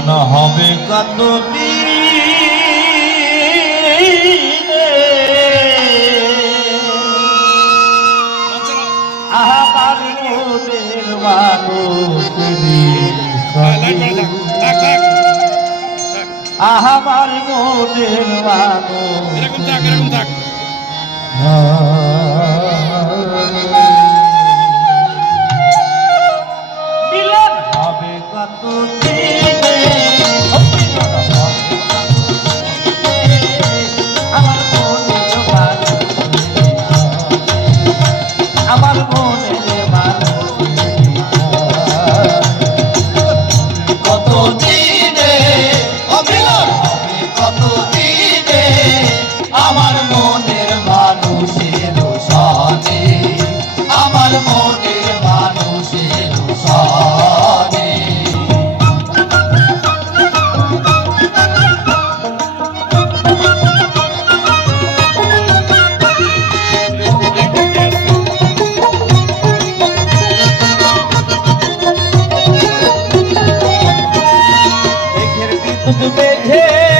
মিলন হবে কত আমার মনের মানুষ আমার মনের মানুষ এরকম থাক এরকম থাক। মিলন হবে কত দেখে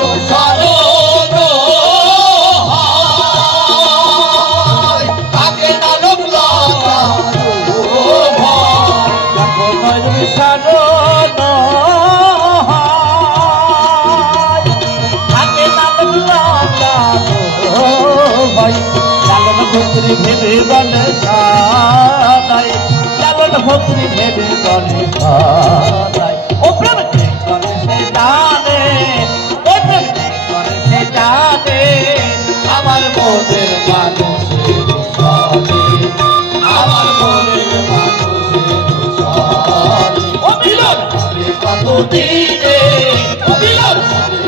লজ্জার ভয় লালন ভক্তি ভেবে সাদাই লালন ভক্তি ভেবে বলে মনের আমার মনের কত দিনে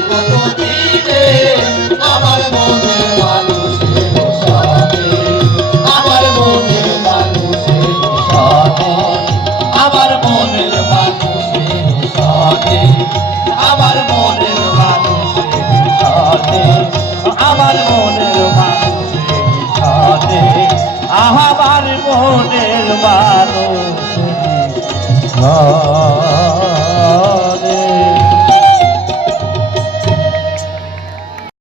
কত দিনে আমার মনের মানুষের আমার মনের মানুষের আমার মনের মানুষের সাথে আমার মনের আমার মনের সাথে আমার মনের মানুষের সাথে